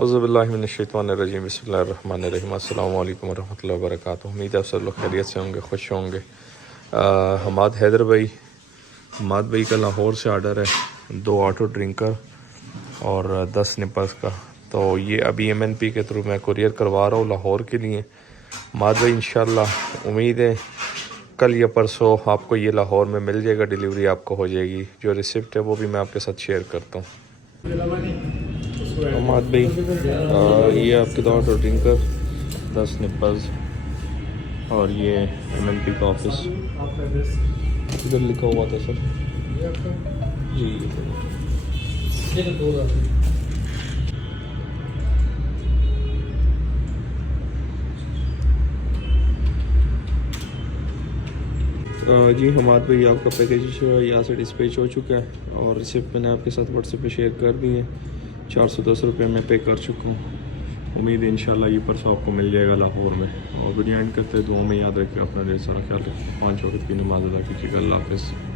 औज़ुबिल्लाहिमिनश्शैतानिर्रजीम बिस्मिल्लाहिर्रहमानिर्रहीम अस्सलामु अलैकुम वरहमतुल्लाहि वबरकातुहू। उम्मीद है आप सब लोग खैरियत से होंगे, खुश होंगे। हमाद हैदर भाई, हमाद भाई का लाहौर से ऑर्डर है 2 ऑटो ड्रिंकर और 10 स्निपर्स का। तो ये अभी MNP के थ्रू मैं कुरियर करवा रहा हूँ लाहौर के लिए। हमाद भाई इंशाल्लाह उम्मीद है कल या परसों आपको ये लाहौर में मिल जाएगा, डिलीवरी आपको हो जाएगी। जो रिसिप्ट है वो भी मैं आपके साथ शेयर करता हूँ। हमाद भाई ये आपके 2 ऑटो ड्रिंकर, 10 स्निपर्स और ये MNP का ऑफिस इधर लिखा हुआ था सर जी। जी हमाद भाई आपका पैकेज यहाँ से डिस्पैच हो चुका है और रिसिप्ट मैंने आपके साथ व्हाट्सएप पे शेयर कर दी है। 410 रुपये मैं पे कर चुका हूँ। उम्मीद है इंशाल्लाह ये परसों आपको मिल जाएगा लाहौर में। और वीडियो एंड करते दुआ में याद रखिए अपना ढेर सारा ख्याल रखिए। 5 वक्त की नमाज़ अदा कीजिएगा। अल्लाह हाफ़िज़।